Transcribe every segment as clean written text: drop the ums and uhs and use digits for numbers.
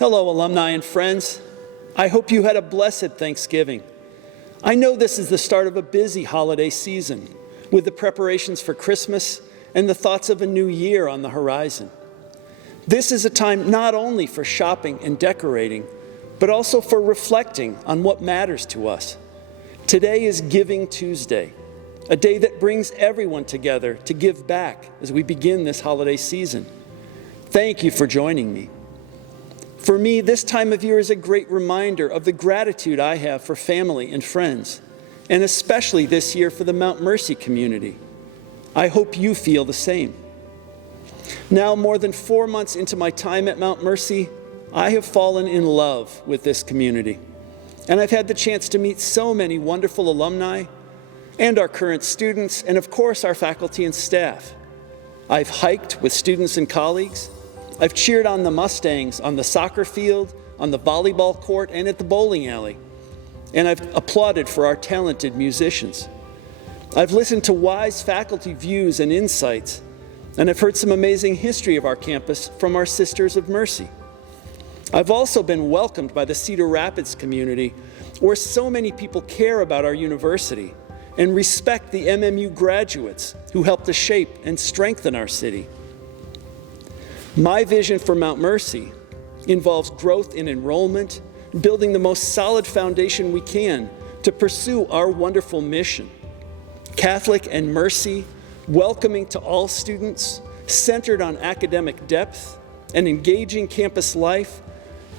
Hello, alumni and friends. I hope you had a blessed Thanksgiving. I know this is the start of a busy holiday season, with the preparations for Christmas and the thoughts of a new year on the horizon. This is a time not only for shopping and decorating, but also for reflecting on what matters to us. Today is Giving Tuesday, a day that brings everyone together to give back as we begin this holiday season. Thank you for joining me. For me, this time of year is a great reminder of the gratitude I have for family and friends, and especially this year for the Mount Mercy community. I hope you feel the same. Now, more than 4 months into my time at Mount Mercy, I have fallen in love with this community, and I've had the chance to meet so many wonderful alumni and our current students, and of course our faculty and staff. I've hiked with students and colleagues. I've cheered on the Mustangs on the soccer field, on the volleyball court, and at the bowling alley. And I've applauded for our talented musicians. I've listened to wise faculty views and insights, and I've heard some amazing history of our campus from our Sisters of Mercy. I've also been welcomed by the Cedar Rapids community, where so many people care about our university and respect the MMU graduates who helped to shape and strengthen our city. My vision for Mount Mercy involves growth in enrollment, building the most solid foundation we can to pursue our wonderful mission. Catholic and Mercy, welcoming to all students, centered on academic depth, an engaging campus life,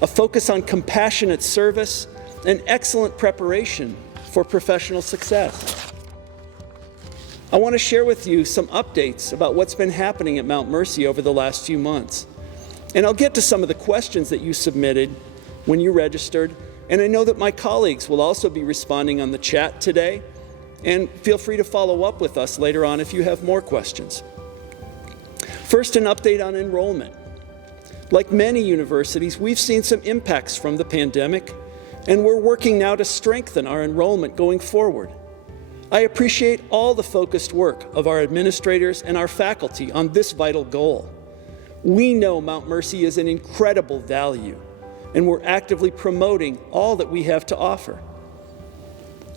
a focus on compassionate service, and excellent preparation for professional success. I want to share with you some updates about what's been happening at Mount Mercy over the last few months. And I'll get to some of the questions that you submitted when you registered, and I know that my colleagues will also be responding on the chat today, and feel free to follow up with us later on if you have more questions. First, an update on enrollment. Like many universities, we've seen some impacts from the pandemic, and we're working now to strengthen our enrollment going forward. I appreciate all the focused work of our administrators and our faculty on this vital goal. We know Mount Mercy is an incredible value, and we're actively promoting all that we have to offer.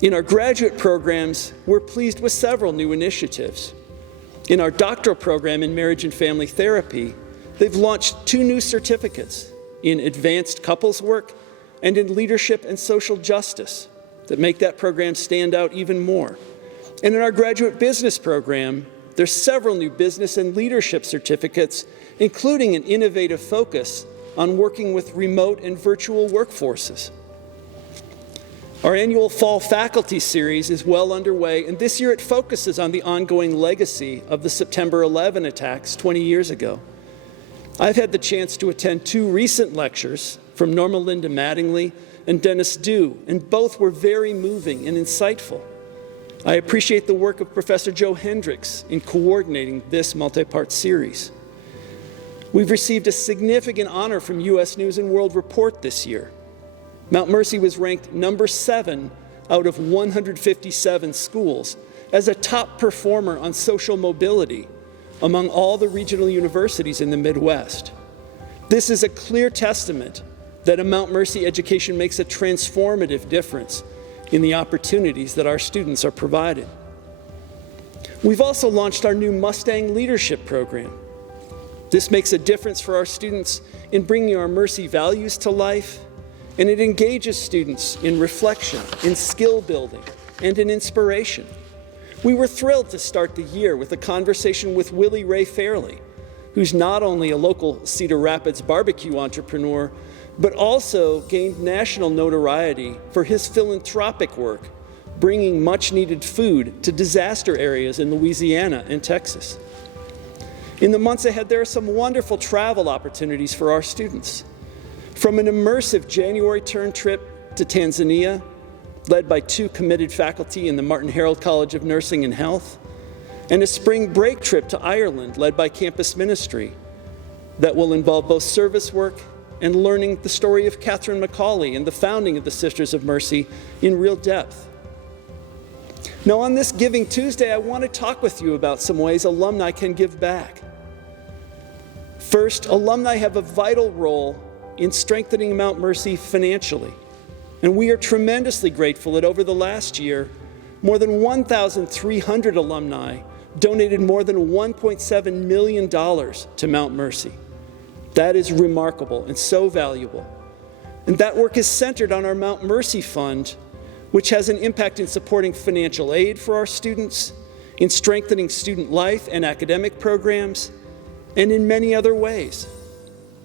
In our graduate programs, we're pleased with several new initiatives. In our doctoral program in marriage and family therapy, they've launched 2 new certificates in advanced couples work and in leadership and social justice that make that program stand out even more. And in our graduate business program, there's several new business and leadership certificates, including an innovative focus on working with remote and virtual workforces. Our annual Fall Faculty Series is well underway, and this year it focuses on the ongoing legacy of the September 11 attacks 20 years ago. I've had the chance to attend 2 recent lectures from Norma Linda Mattingly and Dennis Dew, and both were very moving and insightful. I appreciate the work of Professor Joe Hendricks in coordinating this multi-part series. We've received a significant honor from U.S. News & World Report this year. Mount Mercy was ranked number 7 out of 157 schools as a top performer on social mobility among all the regional universities in the Midwest. This is a clear testament that a Mount Mercy education makes a transformative difference in the opportunities that our students are provided. We've also launched our new Mustang Leadership program. This makes a difference for our students in bringing our Mercy values to life, and it engages students in reflection, in skill building, and in inspiration. We were thrilled to start the year with a conversation with Willie Ray Fairley, who's not only a local Cedar Rapids barbecue entrepreneur, but also gained national notoriety for his philanthropic work, bringing much-needed food to disaster areas in Louisiana and Texas. In the months ahead, there are some wonderful travel opportunities for our students. From an immersive January term trip to Tanzania, led by 2 committed faculty in the Martin Herald College of Nursing and Health, and a spring break trip to Ireland led by campus ministry that will involve both service work and learning the story of Catherine McCauley and the founding of the Sisters of Mercy in real depth. Now, on this Giving Tuesday, I want to talk with you about some ways alumni can give back. First, alumni have a vital role in strengthening Mount Mercy financially. And we are tremendously grateful that over the last year, more than 1,300 alumni donated more than $1.7 million to Mount Mercy. That is remarkable and so valuable. And that work is centered on our Mount Mercy Fund, which has an impact in supporting financial aid for our students, in strengthening student life and academic programs, and in many other ways.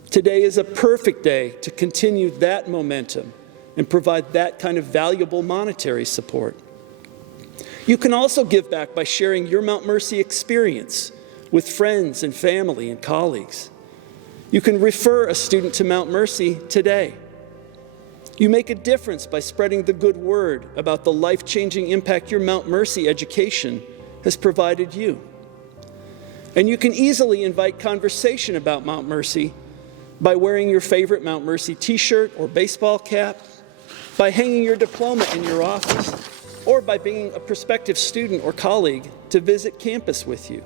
Today is a perfect day to continue that momentum and provide that kind of valuable monetary support. You can also give back by sharing your Mount Mercy experience with friends and family and colleagues. You can refer a student to Mount Mercy today. You make a difference by spreading the good word about the life-changing impact your Mount Mercy education has provided you. And you can easily invite conversation about Mount Mercy by wearing your favorite Mount Mercy t-shirt or baseball cap, by hanging your diploma in your office, or by being a prospective student or colleague to visit campus with you.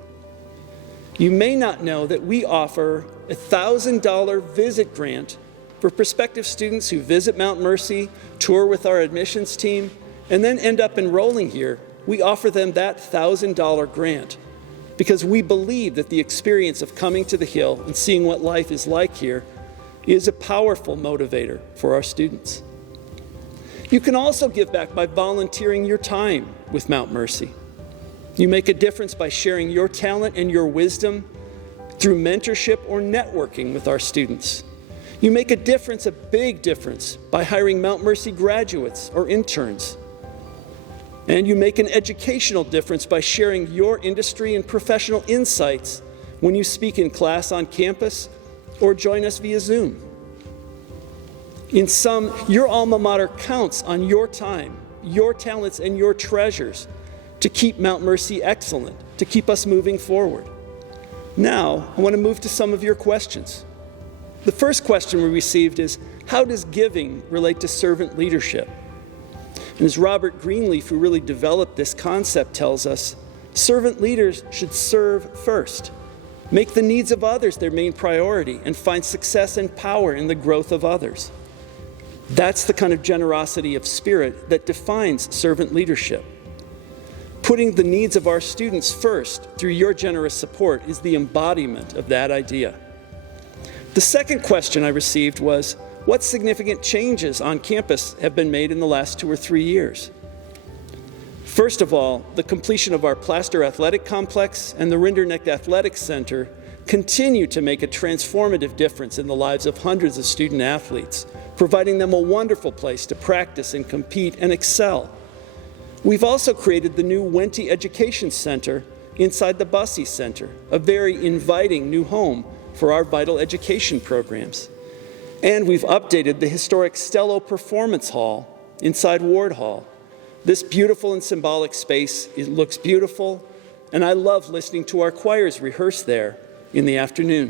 You may not know that we offer a $1,000 visit grant for prospective students who visit Mount Mercy, tour with our admissions team, and then end up enrolling here. We offer them that $1,000 grant because we believe that the experience of coming to the Hill and seeing what life is like here is a powerful motivator for our students. You can also give back by volunteering your time with Mount Mercy. You make a difference by sharing your talent and your wisdom through mentorship or networking with our students. You make a difference, a big difference, by hiring Mount Mercy graduates or interns. And you make an educational difference by sharing your industry and professional insights when you speak in class on campus or join us via Zoom. In sum, your alma mater counts on your time, your talents, and your treasures to keep Mount Mercy excellent, to keep us moving forward. Now, I want to move to some of your questions. The first question we received is, how does giving relate to servant leadership? And as Robert Greenleaf, who really developed this concept, tells us, servant leaders should serve first, make the needs of others their main priority, and find success and power in the growth of others. That's the kind of generosity of spirit that defines servant leadership. Putting the needs of our students first through your generous support is the embodiment of that idea. The second question I received was, what significant changes on campus have been made in the last 2 or 3 years? First of all, the completion of our Plaster Athletic Complex and the Rinderknecht Athletic Center continue to make a transformative difference in the lives of hundreds of student athletes, providing them a wonderful place to practice and compete and excel. We've also created the new Wente Education Center inside the Bussey Center, a very inviting new home for our vital education programs. And we've updated the historic Stello Performance Hall inside Ward Hall. This beautiful and symbolic space, it looks beautiful, and I love listening to our choirs rehearse there in the afternoon.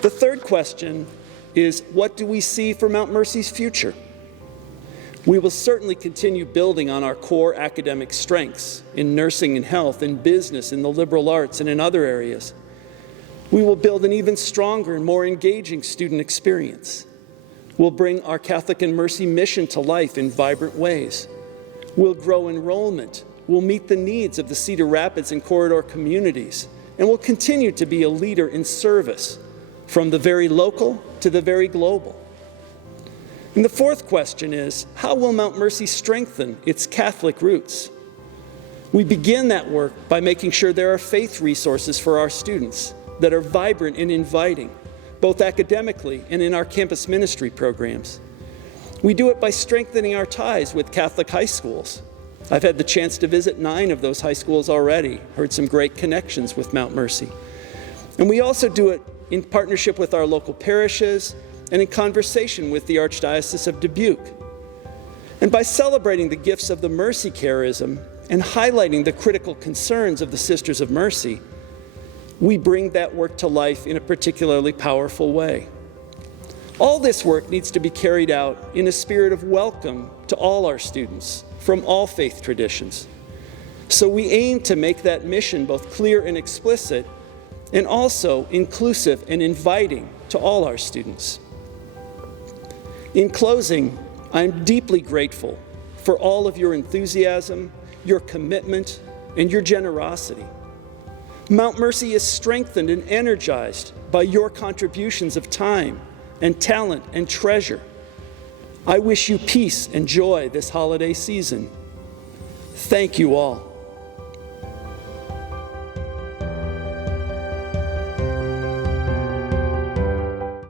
The third question is, what do we see for Mount Mercy's future? We will certainly continue building on our core academic strengths in nursing and health, in business, in the liberal arts, and in other areas. We will build an even stronger and more engaging student experience. We'll bring our Catholic and Mercy mission to life in vibrant ways. We'll grow enrollment. We'll meet the needs of the Cedar Rapids and corridor communities. And we'll continue to be a leader in service, from the very local to the very global. And the fourth question is, how will Mount Mercy strengthen its Catholic roots? We begin that work by making sure there are faith resources for our students that are vibrant and inviting, both academically and in our campus ministry programs. We do it by strengthening our ties with Catholic high schools. I've had the chance to visit 9 of those high schools already, heard some great connections with Mount Mercy. And we also do it in partnership with our local parishes and in conversation with the Archdiocese of Dubuque. And by celebrating the gifts of the Mercy charism and highlighting the critical concerns of the Sisters of Mercy, we bring that work to life in a particularly powerful way. All this work needs to be carried out in a spirit of welcome to all our students from all faith traditions. So we aim to make that mission both clear and explicit, and also inclusive and inviting to all our students. In closing, I'm deeply grateful for all of your enthusiasm, your commitment, and your generosity. Mount Mercy is strengthened and energized by your contributions of time and talent and treasure. I wish you peace and joy this holiday season. Thank you all.